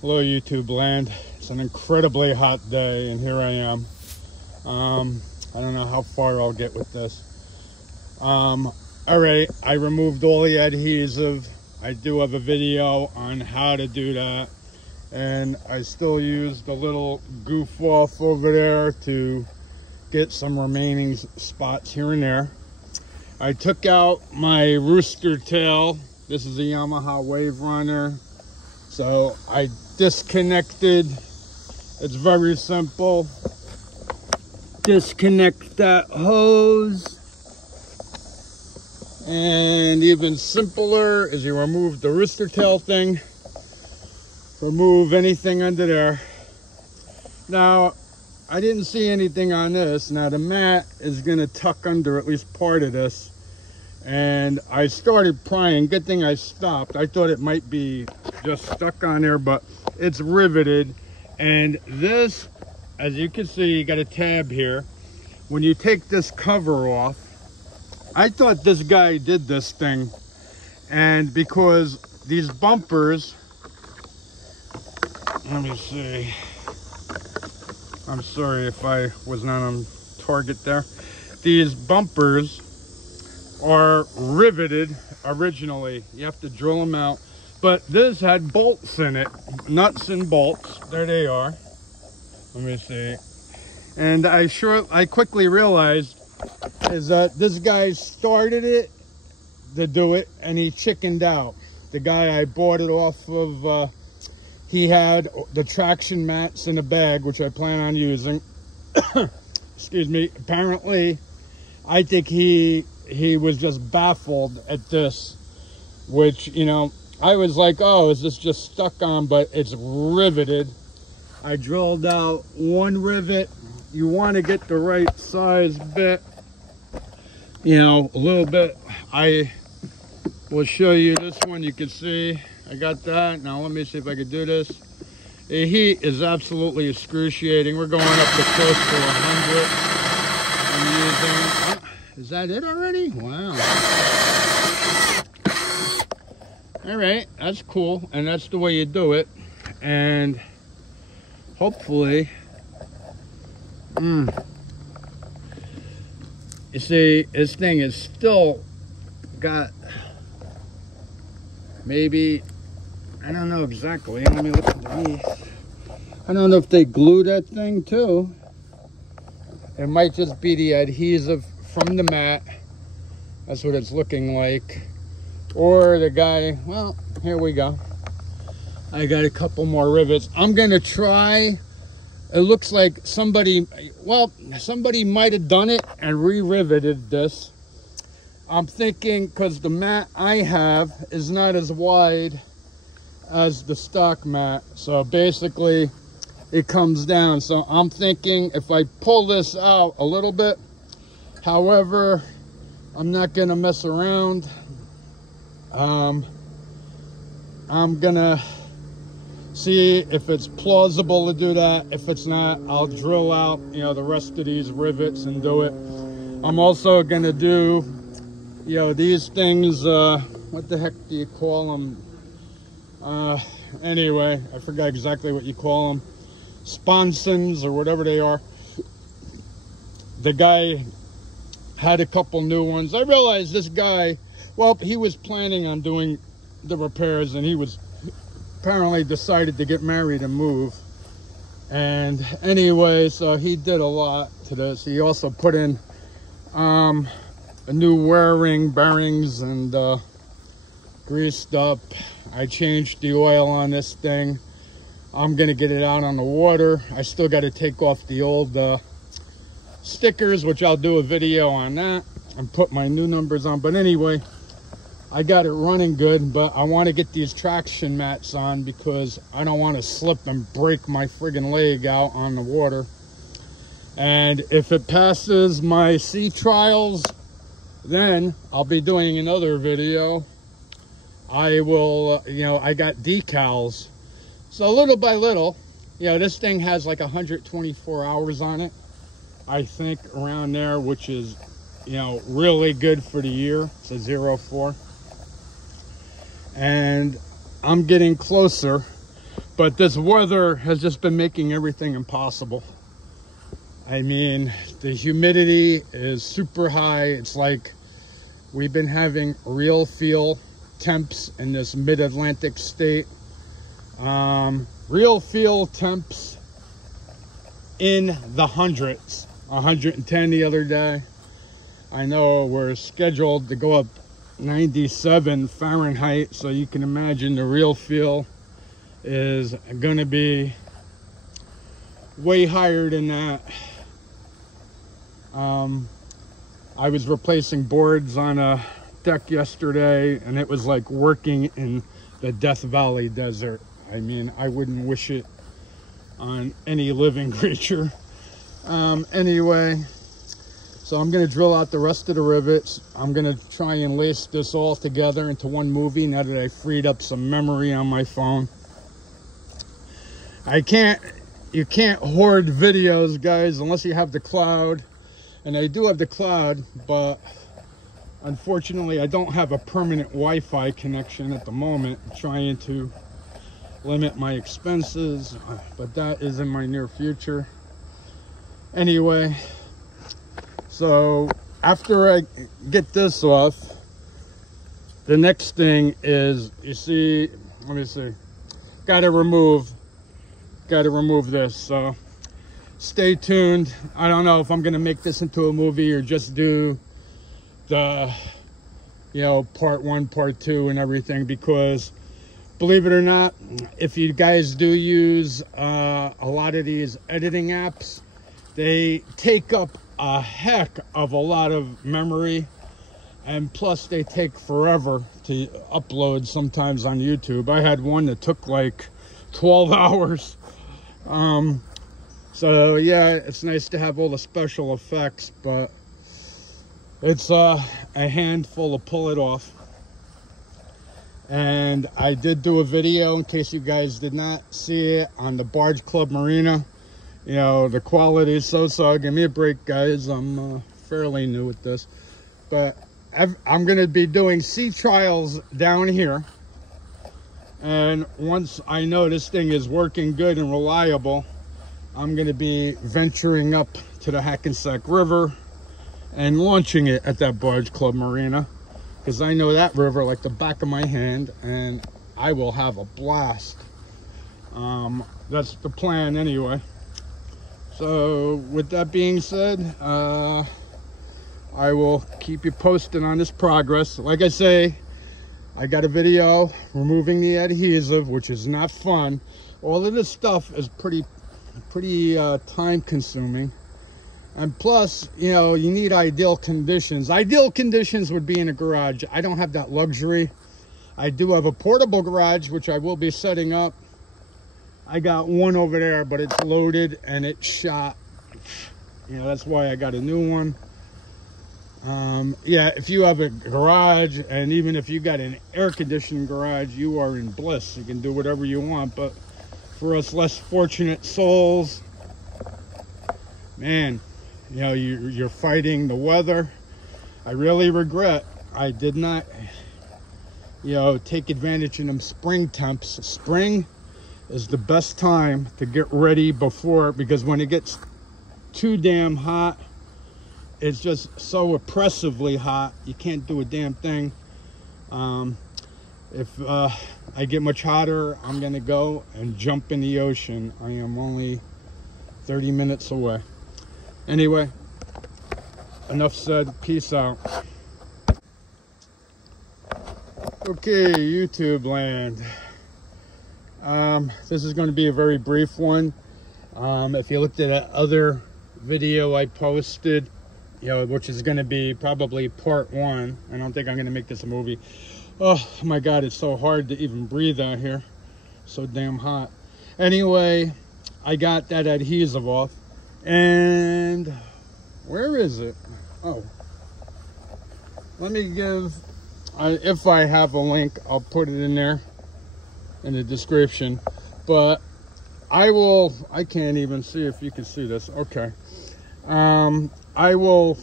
Hello YouTube land. It's an incredibly hot day and here I am. I don't know how far I'll get with this. Alright, I removed all the adhesive. I do have a video on how to do that. And I still use the little goof off over there to get some remaining spots here and there. I took out my rooster tail. This is a Yamaha waverunner. So I disconnected. It's very simple. Disconnect that hose. And even simpler is you remove the rooster tail thing. Remove anything under there. Now, I didn't see anything on this. Now the mat is gonna tuck under at least part of this. And I started prying. Good thing I stopped. I thought it might be just stuck on there, but it's riveted. And this, as you can see, you got a tab here. When you take this cover off, I thought this guy did this thing. And because these bumpers, let me see. I'm sorry if I was not on target there. These bumpers are riveted originally. You have to drill them out. But this had bolts in it, nuts and bolts. There they are. Let me see. And I quickly realized is that this guy started it to do it, and he chickened out. The guy I bought it off of, he had the traction mats in a bag, which I plan on using. Excuse me. Apparently, I think he was just baffled at this, which, you know, I was like, oh, is this just stuck on? But it's riveted. I drilled out one rivet. You want to get the right size bit, you know, a little bit. I will show you this one. You can see I got that. Now let me see if I can do this. The heat is absolutely excruciating. We're going up to close to 100. I'm using, is that it already? Wow. All right, that's cool. And that's the way you do it. And hopefully, you see, this thing is still got maybe, I don't know exactly. Let me look underneath. I don't know if they glue that thing too. It might just be the adhesive from the mat. That's what it's looking like. Or the guy, well, here we go. I got a couple more rivets. I'm gonna try. It looks like somebody might have done it and re-riveted this. I'm thinking, because the mat I have is not as wide as the stock mat. So basically, it comes down. So I'm thinking if I pull this out a little bit, however, I'm not gonna mess around. I'm gonna see if it's plausible to do that. If it's not, I'll drill out, you know, the rest of these rivets and do it. I'm also gonna do, you know, these things, what the heck do you call them? Anyway, I forgot exactly what you call them. Sponsons or whatever they are. The guy had a couple new ones. I realized this guy, well, he was planning on doing the repairs, and he was apparently decided to get married and move. And anyway, so he did a lot to this. He also put in a new wearing bearings and greased up. I changed the oil on this thing. I'm gonna get it out on the water. I still got to take off the old stickers, which I'll do a video on that, and put my new numbers on. But anyway, I got it running good, but I want to get these traction mats on because I don't want to slip and break my friggin' leg out on the water. And if it passes my sea trials, then I'll be doing another video. I will, you know, I got decals. So little by little, you know, this thing has like 124 hours on it, I think, around there, which is, you know, really good for the year. It's a 04. And I'm getting closer But this weather has just been making everything impossible. I mean, the humidity is super high. It's like we've been having real feel temps in this mid-Atlantic state. Real feel temps in the hundreds. 110 the other day. I know we're scheduled to go up 97 Fahrenheit, so you can imagine the real feel is going to be way higher than that. I was replacing boards on a deck yesterday, and it was like working in the Death Valley desert. I mean, I wouldn't wish it on any living creature. Anyway, so I'm going to drill out the rest of the rivets. I'm going to try and lace this all together into one movie now that I freed up some memory on my phone. You can't hoard videos, guys, unless you have the cloud. And I do have the cloud, but unfortunately I don't have a permanent Wi-Fi connection at the moment. I'm trying to limit my expenses, but that is in my near future. Anyway, so after I get this off, the next thing is, you see, let me see, gotta remove this. So stay tuned. I don't know if I'm gonna make this into a movie or just do the, you know, part 1, part 2 and everything, because believe it or not, if you guys do use a lot of these editing apps, they take up a heck of a lot of memory, and plus they take forever to upload sometimes on YouTube. I had one that took like 12 hours. So yeah, it's nice to have all the special effects, but it's a handful to pull it off. And I did do a video, in case you guys did not see it, on the Barge Club Marina. You know, the quality is so. Give me a break, guys. I'm fairly new at this. But I'm going to be doing sea trials down here. And once I know this thing is working good and reliable, I'm going to be venturing up to the Hackensack River and launching it at that Barge Club Marina, because I know that river like the back of my hand, and I will have a blast. That's the plan anyway. So with that being said, I will keep you posted on this progress. Like I say, I got a video removing the adhesive, which is not fun. All of this stuff is pretty time consuming. And plus, you know, you need ideal conditions. Ideal conditions would be in a garage. I don't have that luxury. I do have a portable garage, which I will be setting up. I got one over there, but it's loaded and it's shot. You know, that's why I got a new one. Yeah, if you have a garage, and even if you got an air-conditioned garage, you are in bliss. You can do whatever you want. But for us less fortunate souls, man, you know, you're fighting the weather. I really regret I did not, you know, take advantage of them spring temps. Spring is the best time to get ready before, because when it gets too damn hot, it's just so oppressively hot, you can't do a damn thing. If I get much hotter, I'm gonna go and jump in the ocean. I am only 30 minutes away. Anyway, enough said. Peace out. Okay, YouTube land. This is going to be a very brief one. If you looked at that other video I posted, you know, which is going to be probably part 1. I don't think I'm going to make this a movie. Oh my God, it's so hard to even breathe out here. So damn hot. Anyway, I got that adhesive off. And where is it? Oh, let me give, if I have a link, I'll put it in there in the description. But I can't even see if you can see this. Okay. I will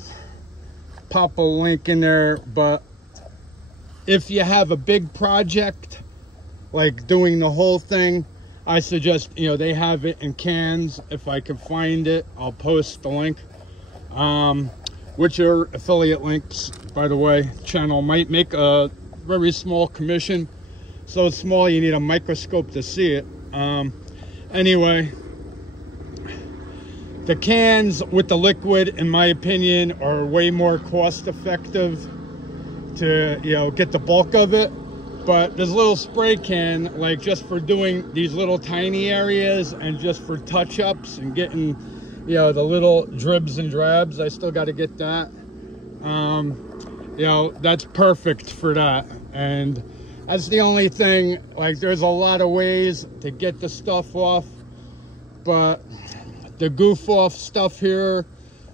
pop a link in there, but if you have a big project, like doing the whole thing, I suggest, you know, they have it in cans. If I can find it, I'll post the link. Which are affiliate links, by the way. Channel might make a very small commission. So small you need a microscope to see it. Anyway, the cans with the liquid, in my opinion, are way more cost effective to, you know, get the bulk of it. But this little spray can, like, just for doing these little tiny areas and just for touch-ups and getting, you know, the little dribs and drabs, I still got to get that. You know, that's perfect for that. And that's the only thing. Like, there's a lot of ways to get the stuff off, but the goof off stuff here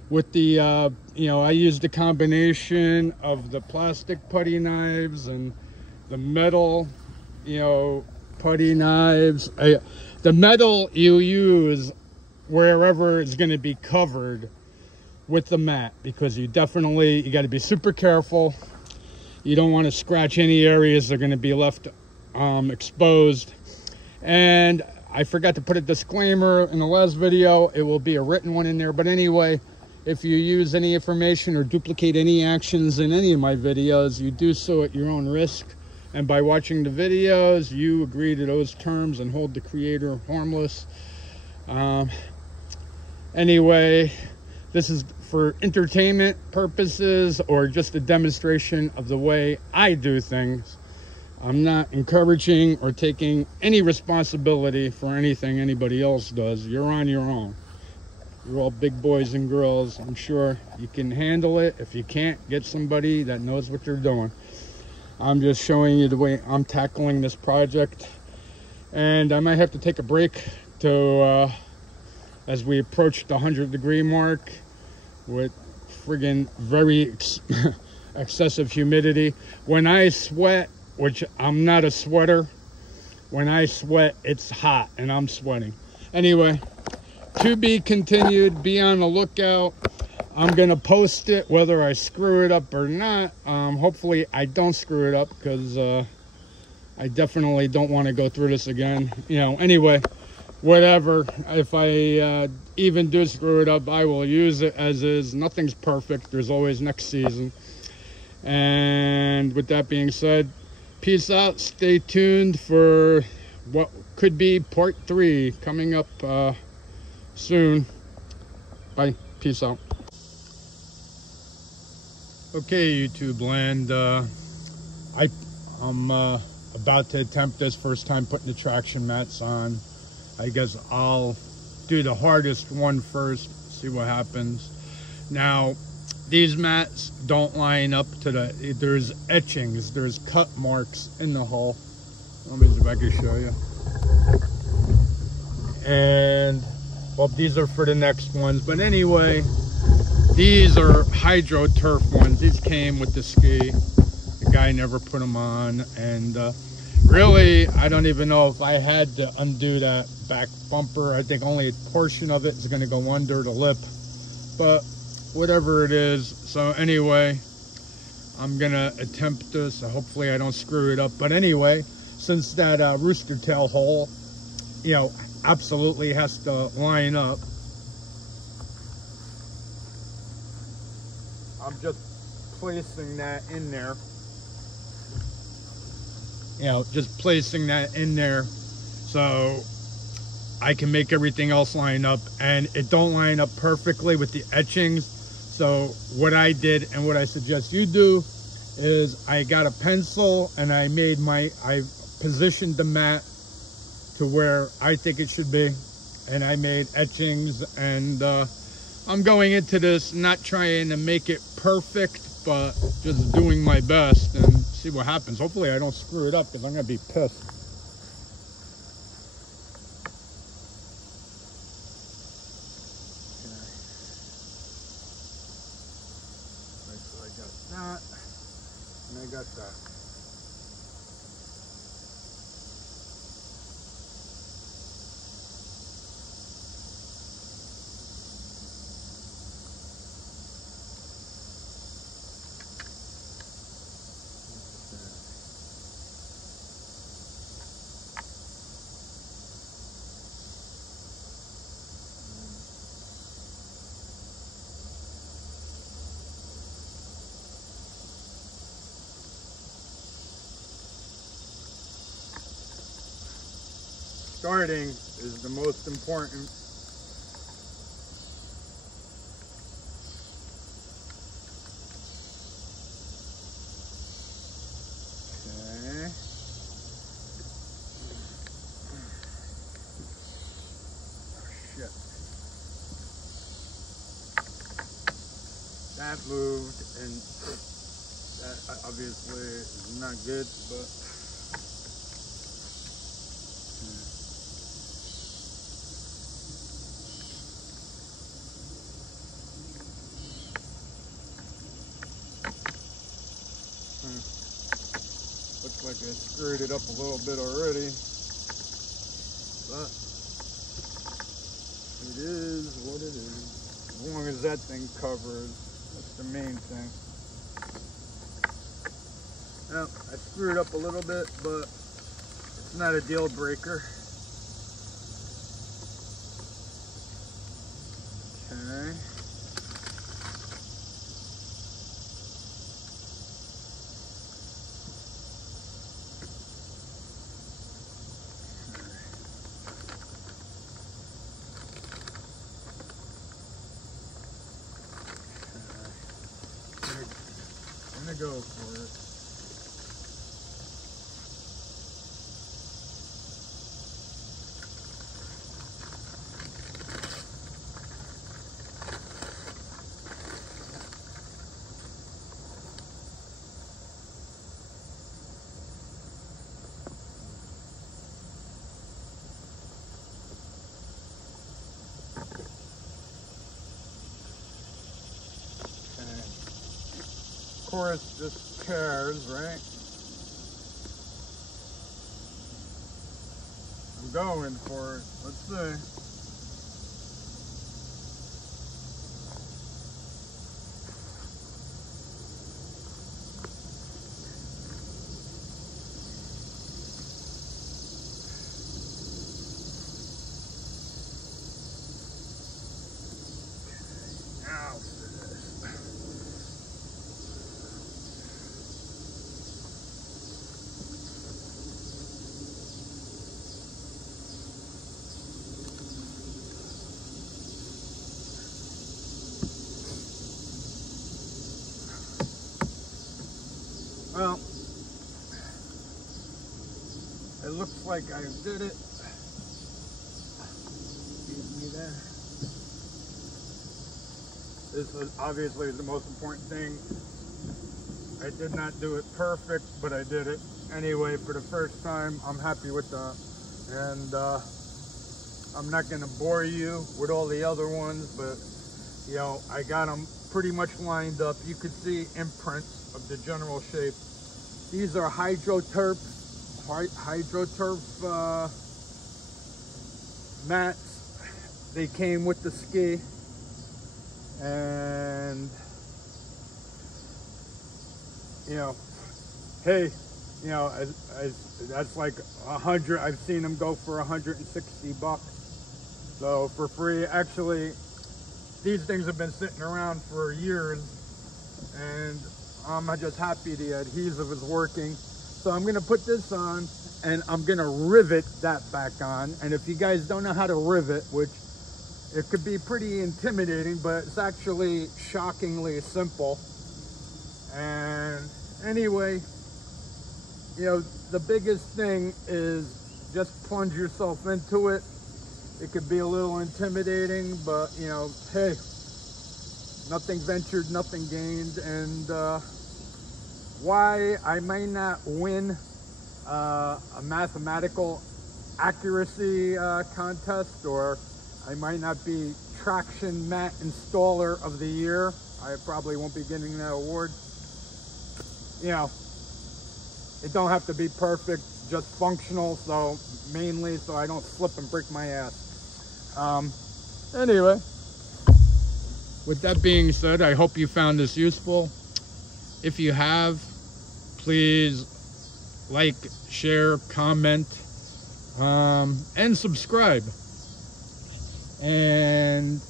with the, you know, I use the combination of the plastic putty knives and the metal, you know, putty knives. The metal you use wherever it's going to be covered with the mat, because you got to be super careful. You don't want to scratch any areas that are going to be left exposed. And I forgot to put a disclaimer in the last video. It will be a written one in there. But anyway, if you use any information or duplicate any actions in any of my videos, you do so at your own risk. And by watching the videos, you agree to those terms and hold the creator harmless. Anyway, this is for entertainment purposes or just a demonstration of the way I do things. I'm not encouraging or taking any responsibility for anything anybody else does. You're on your own. You're all big boys and girls. I'm sure you can handle it. If you can't, get somebody that knows what they're doing. I'm just showing you the way I'm tackling this project. And I might have to take a break to, as we approach the 100-degree mark with friggin' very excessive humidity. When I sweat, which I'm not a sweater, when I sweat, it's hot and I'm sweating. Anyway, to be continued. Be on the lookout. I'm gonna post it whether I screw it up or not. Hopefully I don't screw it up, because I definitely don't want to go through this again. You know, anyway, whatever. If I even do screw it up, I will use it as is. Nothing's perfect. There's always next season. And with that being said, peace out. Stay tuned for what could be part 3 coming up soon. Bye. Peace out. Okay, YouTube land, I'm about to attempt this first time putting the traction mats on. I guess I'll do the hardest one first, see what happens. Now, these mats don't line up to there's etchings, there's cut marks in the hull. Let me see if I can show you. And, well, these are for the next ones, but anyway, these are hydro turf ones. These came with the ski. The guy never put them on. And really, I don't even know if I had to undo that back bumper. I think only a portion of it is going to go under the lip. But whatever it is. So anyway, I'm going to attempt this. Hopefully I don't screw it up. But anyway, since that rooster tail hole, you know, absolutely has to line up, I'm just placing that in there. You know, just placing that in there so I can make everything else line up. And it don't line up perfectly with the etchings. So what I did, and what I suggest you do, is I got a pencil and I positioned the mat to where I think it should be. And I made etchings, and I'm going into this not trying to make it perfect, but just doing my best and see what happens. Hopefully I don't screw it up, because I'm going to be pissed. Okay. So I got that, and I got that. starting is the most important. Okay. Oh, shit. That moved, and that obviously is not good, but looks like I screwed it up a little bit already, but it is what it is. As long as that thing covers, that's the main thing. Now, I screwed up a little bit, but it's not a deal breaker. Okay. I'm gonna go for it. Of course, this tears, right? I'm going for it. Let's see. Now for this. Well, it looks like I did it. Excuse me there. This is obviously the most important thing. I did not do it perfect, but I did it anyway for the first time. I'm happy with that. And I'm not going to bore you with all the other ones, but you know, I got them pretty much lined up. You could see imprints of the general shape. These are hydroturf mats. They came with the ski, and you know, hey, you know, that's like 100. I've seen them go for $160. So for free. Actually, these things have been sitting around for years, and I'm just happy the adhesive is working. So I'm gonna put this on, and I'm gonna rivet that back on. And if you guys don't know how to rivet, which it could be pretty intimidating, but it's actually shockingly simple. And anyway, you know, the biggest thing is just plunge yourself into it. It could be a little intimidating, but you know, hey, nothing ventured, nothing gained. And why I may not win a mathematical accuracy contest, or I might not be traction mat installer of the year. I probably won't be getting that award. You know, it don't have to be perfect, just functional, so mainly so I don't slip and break my ass. Anyway, with that being said, I hope you found this useful. If you have, please like, share, comment, and subscribe. And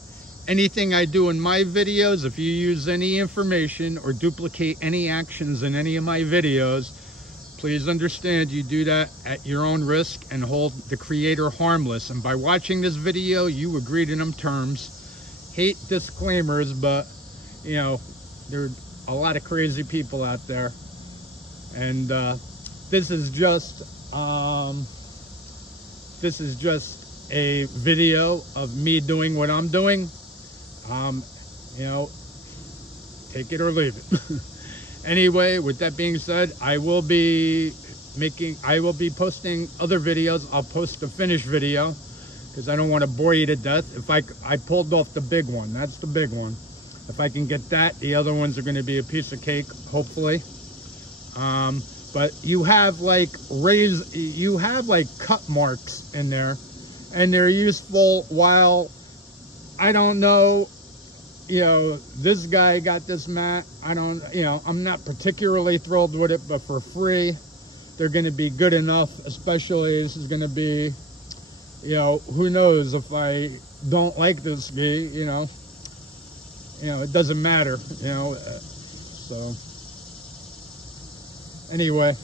anything I do in my videos, if you use any information or duplicate any actions in any of my videos, Please understand you do that at your own risk and hold the creator harmless. And by watching this video, you agree to them terms. Hate disclaimers, but you know, there are a lot of crazy people out there. And this is just a video of me doing what I'm doing. You know, take it or leave it. Anyway, with that being said, I will be posting other videos. I'll post a finished video because I don't want to bore you to death. If I pulled off the big one, that's the big one. If I can get that, the other ones are going to be a piece of cake, hopefully. But you have like cut marks in there, and they're useful while, I don't know, you know, this guy got this mat. I'm not particularly thrilled with it, but for free, they're going to be good enough. Especially, this is going to be, you know, who knows if I don't like this ski, you know, it doesn't matter, you know. So anyway,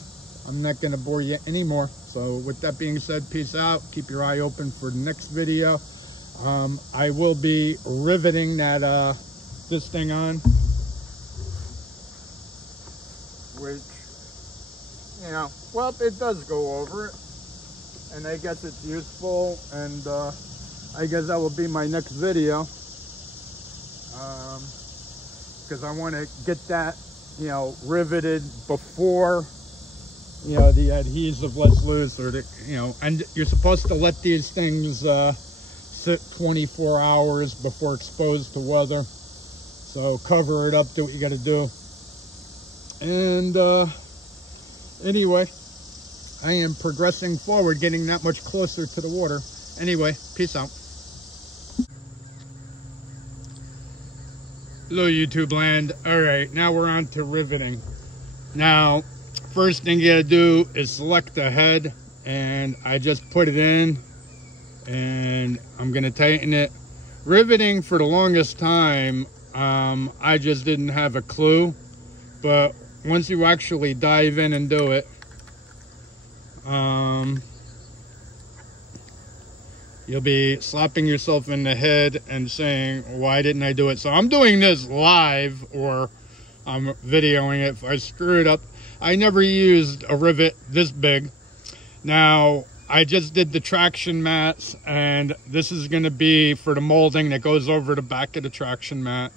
I'm not going to bore you anymore. So with that being said, peace out. Keep your eye open for the next video. I will be riveting that this thing on, which, you know, well, it does go over it, and I guess it's useful, and I guess that will be my next video, because I want to get that, you know, riveted before, you know, the adhesive lets loose, or the, you know, and you're supposed to let these things sit 24 hours before exposed to weather. So cover it up, do what you got to do. And anyway, I am progressing forward, getting that much closer to the water. Anyway, peace out. Hello, YouTube land. All right, now we're on to riveting. Now, first thing you got to do is select the head, and I just put it in, and I'm going to tighten it. Riveting, for the longest time, I just didn't have a clue, but once you actually dive in and do it, you'll be slapping yourself in the head and saying, why didn't I do it? So I'm doing this live, or I'm videoing it. If I screw it up, I never used a rivet this big. Now, I just did the traction mats, and this is going to be for the molding that goes over the back of the traction mat.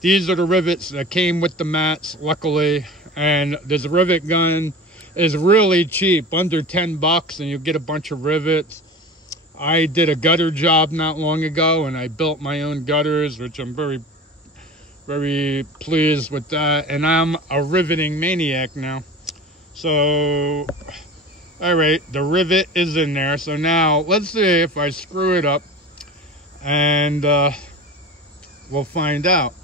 These are the rivets that came with the mats, luckily, and this rivet gun is really cheap, under 10 bucks, and you get a bunch of rivets. I did a gutter job not long ago, and I built my own gutters, which I'm very, very pleased with that, and I'm a riveting maniac now. So, all right, the rivet is in there. So now, let's see if I screw it up, and we'll find out.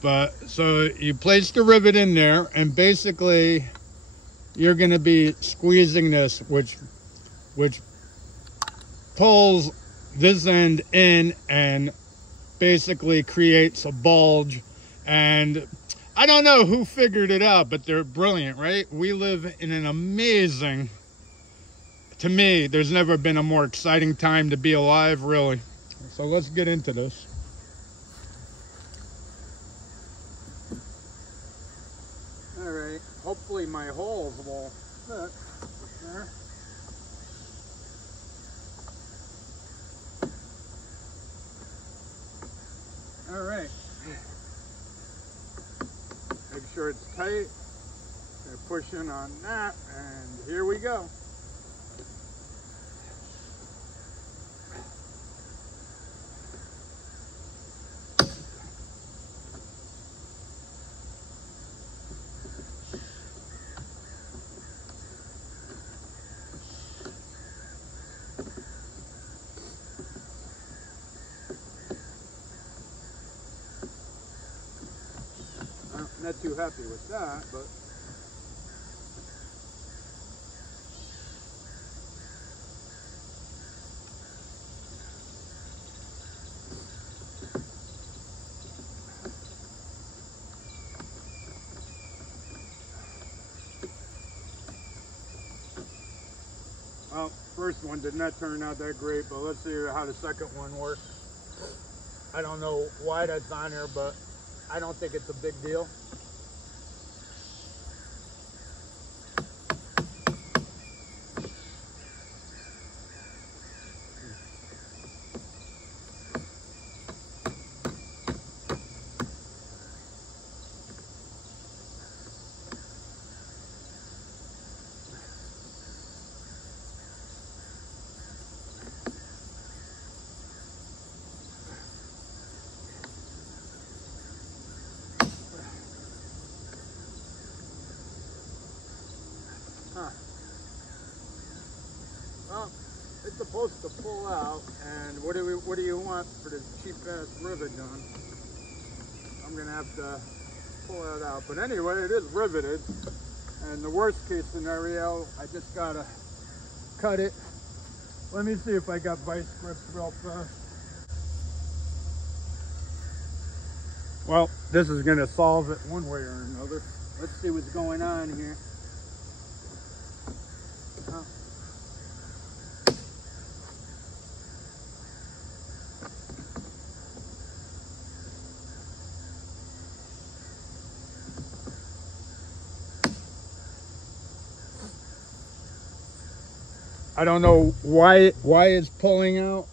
But, so you place the rivet in there, and basically, you're going to be squeezing this, which pulls this end in and basically creates a bulge. And I don't know who figured it out, but they're brilliant, right? We live in an amazing, to me, there's never been a more exciting time to be alive, really. So let's get into this. All right, hopefully my holes will fit there. All right, make sure it's tight. Gonna push in on that, and here we go. Not too happy with that, but first one did not turn out that great, but let's see how the second one works. I don't know why that's on here, but I don't think it's a big deal. Well, it's supposed to pull out, and what do you want for the cheap ass rivet gun? I'm gonna have to pull that out. But anyway, it is riveted, and the worst case scenario, I just gotta cut it. Let me see if I got vice grips real fast. Well, this is gonna solve it one way or another. Let's see what's going on here. I don't know why it's pulling out.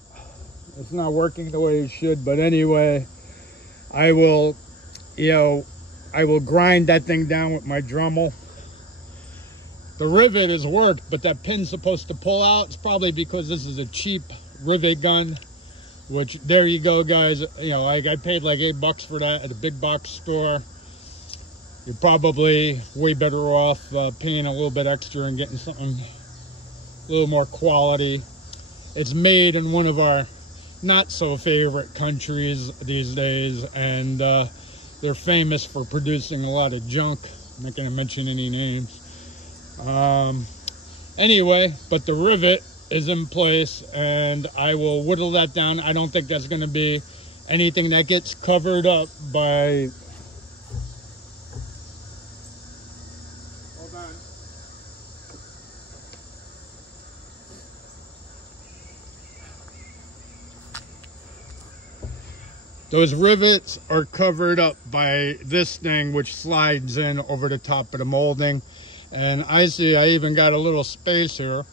It's not working the way it should, but anyway, I will grind that thing down with my Dremel. The rivet has worked, but that pin's supposed to pull out. It's probably because this is a cheap rivet gun, which, there you go, guys. You know, I paid like $8 for that at a big box store. You're probably way better off paying a little bit extra and getting something a little more quality. It's made in one of our not so favorite countries these days, and they're famous for producing a lot of junk. I'm not going to mention any names. Anyway, but the rivet is in place, and I will whittle that down. I don't think that's going to be anything that gets covered up by... Hold on. Those rivets are covered up by this thing, which slides in over the top of the molding. And I see I even got a little space here.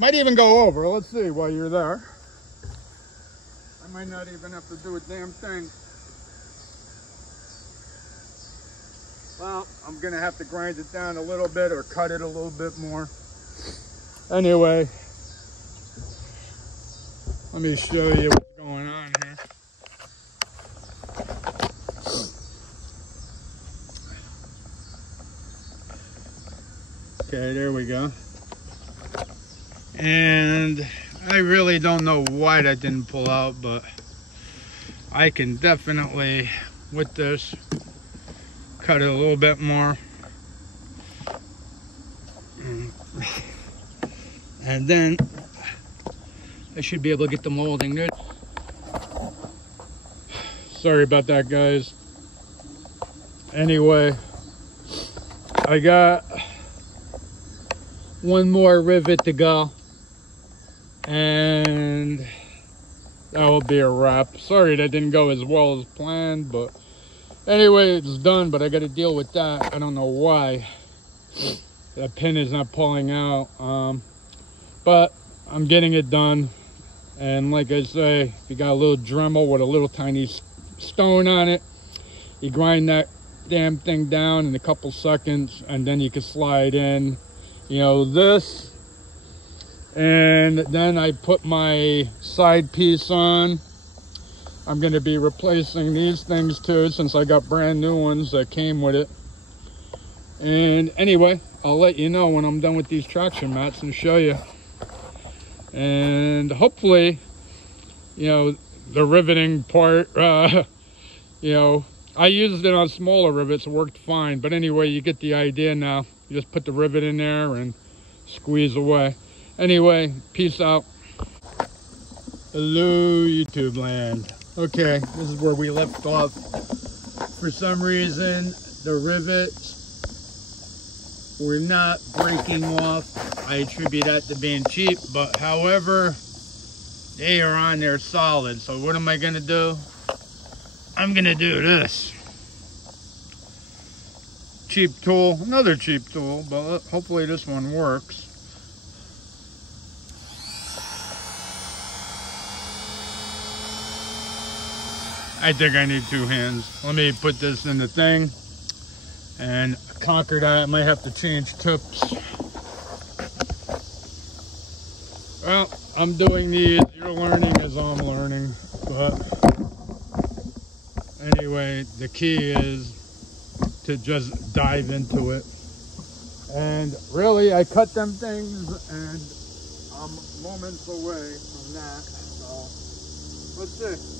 Might even go over. Let's see while you're there. I might not even have to do a damn thing. Well, I'm going to have to grind it down a little bit or cut it a little bit more. Anyway, let me show you what's going on here. Okay, there we go. And I really don't know why that didn't pull out, but I can definitely, with this, cut it a little bit more. And then I should be able to get the molding there. Sorry about that, guys. Anyway, I got one more rivet to go, and that will be a wrap. Sorry that didn't go as well as planned, but anyway, it's done. But I got to deal with that. I don't know why that pin is not pulling out, but I'm getting it done. And like I say, if you got a little Dremel with a little tiny stone on it, you grind that damn thing down in a couple seconds, and then you can slide in, you know, this, and then I put my side piece on. I'm going to be replacing these things too, since I got brand new ones that came with it. And anyway, I'll let you know when I'm done with these traction mats and show you. And hopefully, you know, the riveting part, you know, I used it on smaller rivets, it worked fine. But anyway, you get the idea now. You just put the rivet in there and squeeze away. Anyway, peace out. Hello, YouTube land. Okay, this is where we left off. For some reason, the rivet were not breaking off. I attribute that to being cheap, but however, they are on there solid. So what am I gonna do? I'm gonna do this. Cheap tool, another cheap tool, but hopefully this one works. I think I need two hands. Let me put this in the thing and conquer that. I might have to change tips. Well, I'm doing these. You're learning as I'm learning. But anyway, the key is to just dive into it. And really, I cut them things and I'm moments away from that. So let's see.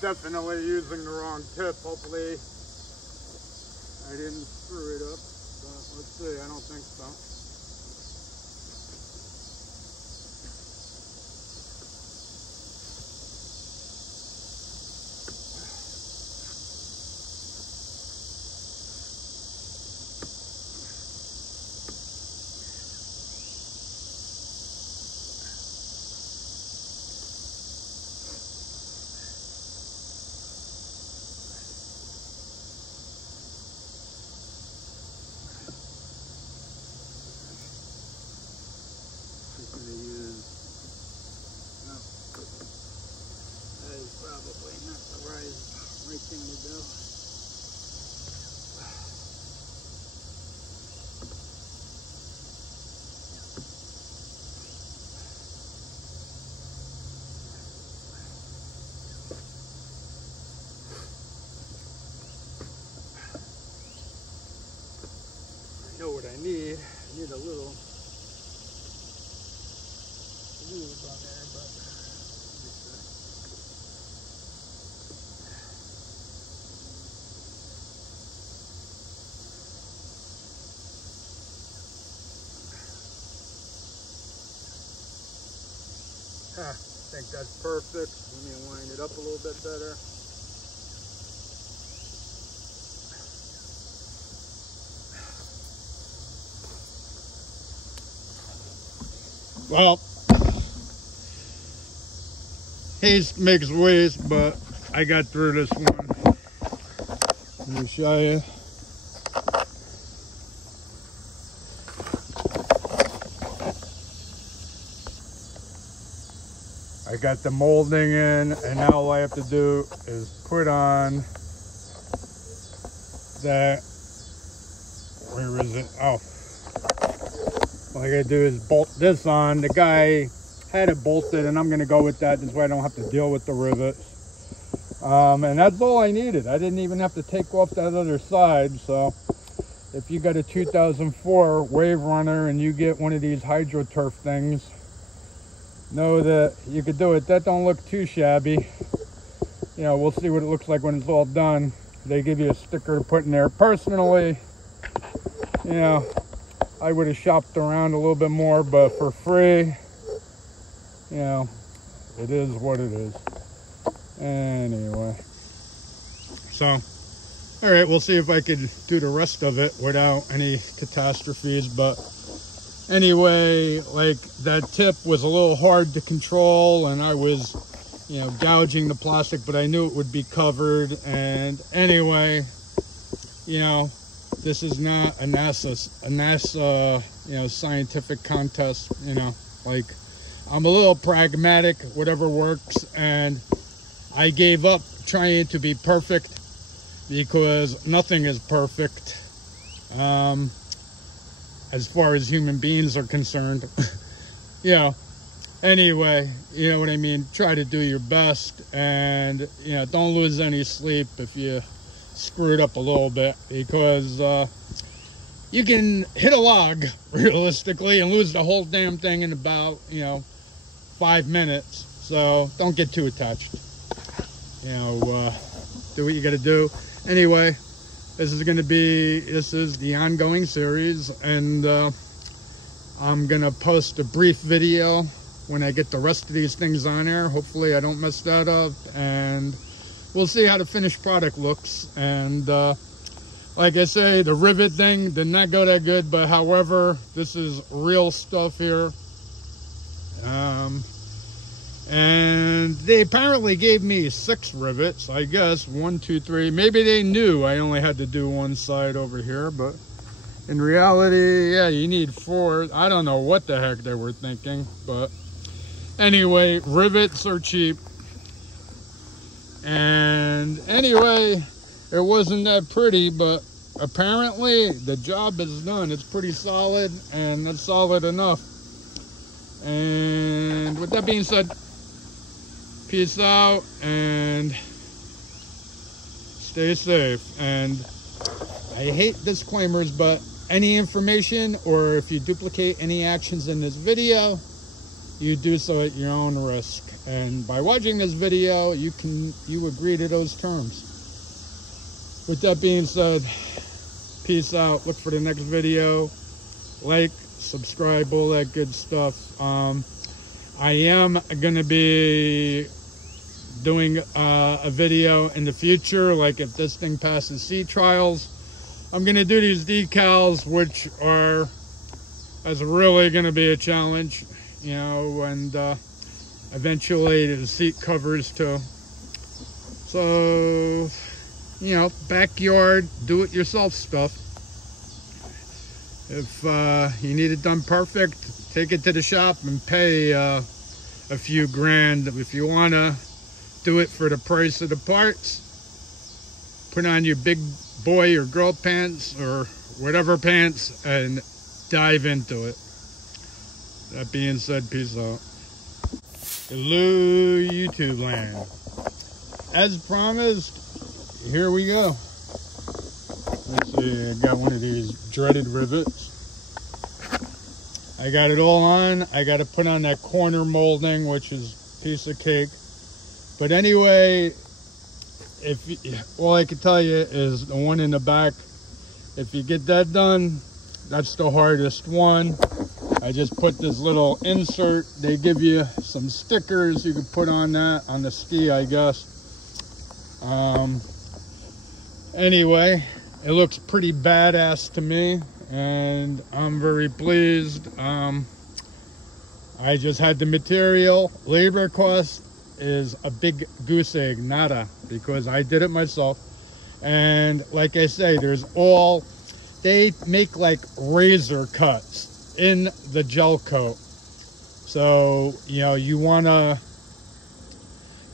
Definitely using the wrong tip. Hopefully I didn't screw it up, but let's see. I don't think so. Know what I need. I need a little lube on there, but I think that's perfect. Let me line it up a little bit better. Well, haste makes waste, but I got through this one. Let me show you. I got the molding in, and now all I have to do is put on that, where is it? Oh. All I gotta do is bolt this on. The guy had it bolted, and I'm gonna go with that. This way I don't have to deal with the rivets. And that's all I needed. I didn't even have to take off that other side. So if you got a 2004 waverunner and you get one of these HydroTurf things, know that you could do it. That don't look too shabby. You know, we'll see what it looks like when it's all done. They give you a sticker to put in there. Personally, you know, I would have shopped around a little bit more, but for free, you know, it is what it is. Anyway, so, all right, we'll see if I could do the rest of it without any catastrophes. But anyway, like, that tip was a little hard to control, and I was you know, gouging the plastic, but I knew it would be covered. And anyway, you know, this is not a NASA, you know, scientific contest. You know, like, I'm a little pragmatic, whatever works, and I gave up trying to be perfect because nothing is perfect as far as human beings are concerned. You know, anyway, you know what I mean? Try to do your best, and, you know, don't lose any sleep if you screw it up a little bit, because you can hit a log realistically and lose the whole damn thing in about, you know, 5 minutes. So don't get too attached. You know, do what you gotta do. Anyway, this is the ongoing series, and I'm gonna post a brief video when I get the rest of these things on there. Hopefully I don't mess that up, and we'll see how the finished product looks. And like I say, the rivet thing did not go that good, but however, this is real stuff here. And they apparently gave me 6 rivets, I guess. 1, 2, 3. Maybe they knew I only had to do one side over here, but in reality, yeah, you need 4. I don't know what the heck they were thinking, but anyway, rivets are cheap. And anyway, it wasn't that pretty, but apparently the job is done. It's pretty solid, and that's solid enough. And with that being said, peace out and stay safe. And I hate disclaimers, but any information, or if you duplicate any actions in this video, you do so at your own risk. And by watching this video, you agree to those terms. With that being said, peace out. Look for the next video. Like, subscribe, all that good stuff. I am gonna be doing a video in the future, like if this thing passes sea trials, I'm gonna do these decals, which are really gonna be a challenge, you know, and eventually the seat covers too. So, you know, backyard do-it-yourself stuff. If you need it done perfect, take it to the shop and pay a few grand. If you want to do it for the price of the parts, put on your big boy or girl pants or whatever pants and dive into it. That being said, peace out. Hello, YouTube land. As promised, here we go. Let's see, I got one of these dreaded rivets. I got it all on. I got to put on that corner molding, which is a piece of cake. But anyway, all I can tell you is the one in the back. If you get that done, that's the hardest one. I just put this little insert. They give you some stickers you can put on that, on the ski, I guess. Anyway, it looks pretty badass to me, and I'm very pleased. I just had the material. Labor cost is a big goose egg, nada, because I did it myself. And like I say, they make like razor cuts in the gel coat. So, you know, you wanna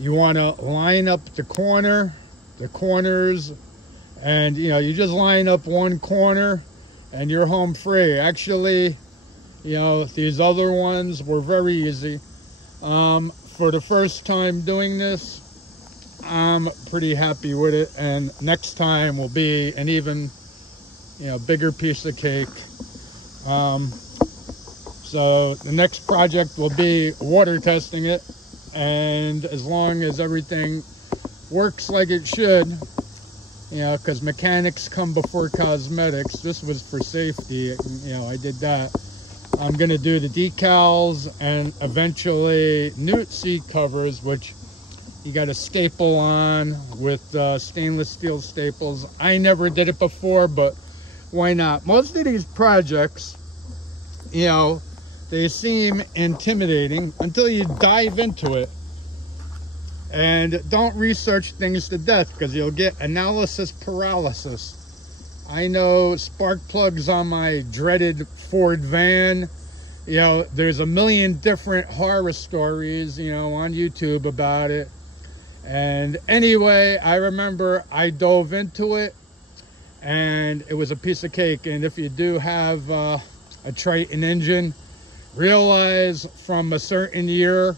line up the corners, and you know, you just line up one corner and you're home free. Actually, you know, these other ones were very easy. For the first time doing this, I'm pretty happy with it, and next time will be an even, you know, bigger piece of cake. So the next project will be water testing it, and as long as everything works like it should, you know, because mechanics come before cosmetics. This was for safety, you know, I did that. I'm going to do the decals and eventually new seat covers, which you got to staple on with stainless steel staples. I never did it before, but why not? Most of these projects, you know, they seem intimidating until you dive into it. And don't research things to death, because you'll get analysis paralysis. I know spark plugs on my dreaded Ford van. You know, there's a million different horror stories, you know, on YouTube about it. And anyway, I remember I dove into it, and it was a piece of cake. And if you do have a Triton engine, realize from a certain year,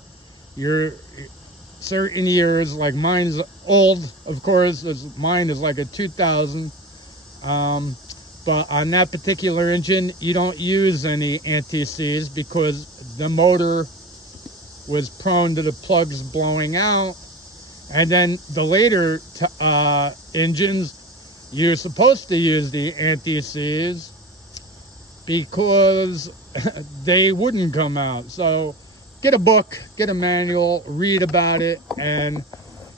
certain years, like mine's old, of course, mine is like a 2000, but on that particular engine, you don't use any anti-seize because the motor was prone to the plugs blowing out. And then the later engines, you're supposed to use the anti-seize because they wouldn't come out. So get a book, get a manual, read about it, and,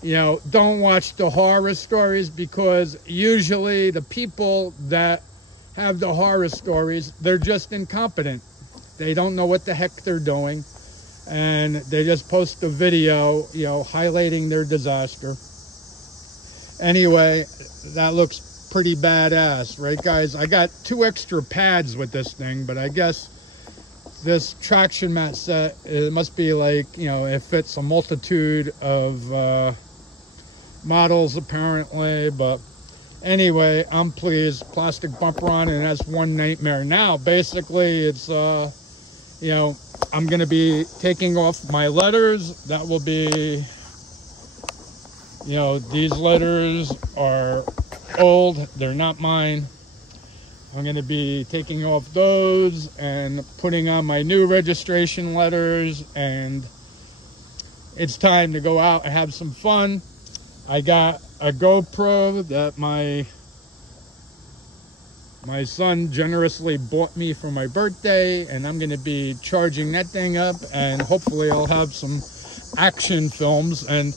you know, don't watch the horror stories, because usually the people that have the horror stories, they're just incompetent. They don't know what the heck they're doing, and they just post a video, you know, highlighting their disaster. Anyway, that looks pretty badass, right, guys? I got 2 extra pads with this thing, but I guess this traction mat set, it must be like, you know, it fits a multitude of models apparently. But anyway, I'm pleased. Plastic bumper on, and that's one nightmare. Now basically it's you know, I'm gonna be taking off my letters. That will be, you know, these letters are old, they're not mine. I'm going to be taking off those and putting on my new registration letters, and it's time to go out and have some fun. I got a GoPro that my son generously bought me for my birthday, and I'm going to be charging that thing up, and hopefully I'll have some action films. And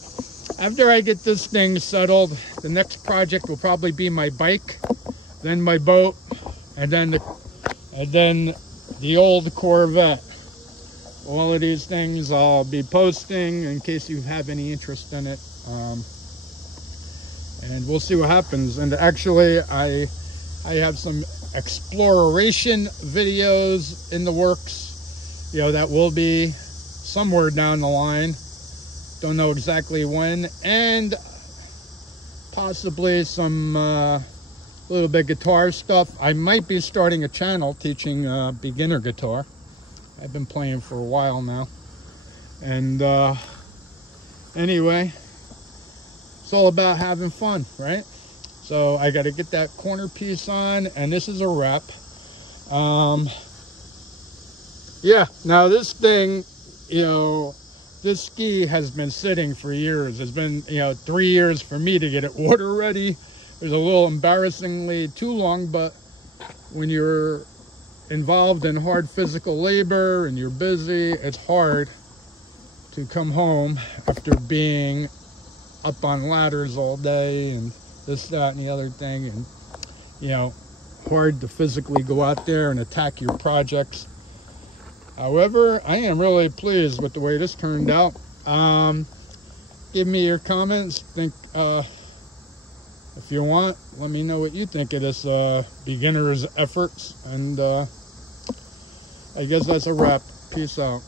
after I get this thing settled, the next project will probably be my bike, then my boat, and then the old Corvette. All of these things I'll be posting in case you have any interest in it, and we'll see what happens. And actually, I have some exploration videos in the works, you know, that will be somewhere down the line. Don't know exactly when, and possibly some little bit guitar stuff. I might be starting a channel teaching beginner guitar. I've been playing for a while now. And anyway, it's all about having fun, right? So I got to get that corner piece on, and this is a wrap. Yeah, now this thing, you know, this ski has been sitting for years. It's been, you know, 3 years for me to get it water ready. It was a little embarrassingly too long, but when you're involved in hard physical labor and you're busy, it's hard to come home after being up on ladders all day and this, that, and the other thing, and, you know, hard to physically go out there and attack your projects. However, I am really pleased with the way this turned out. Give me your comments. If you want, let me know what you think of this beginner's efforts. And I guess that's a wrap. Peace out.